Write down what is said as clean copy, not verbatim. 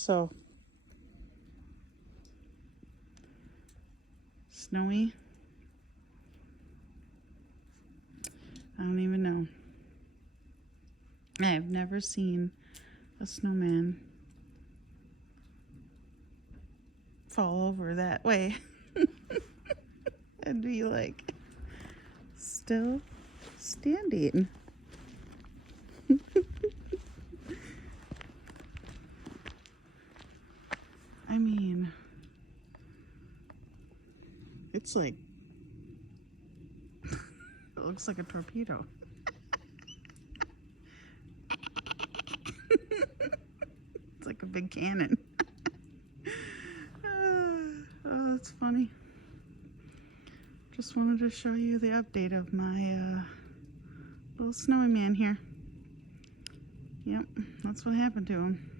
So snowy. I don't even know. I have never seen a snowman fall over that way. And be like still standing. I mean, it's like, it looks like a torpedo. It's like a big cannon. Oh, that's funny. Just wanted to show you the update of my little snowy man here. Yep, that's what happened to him.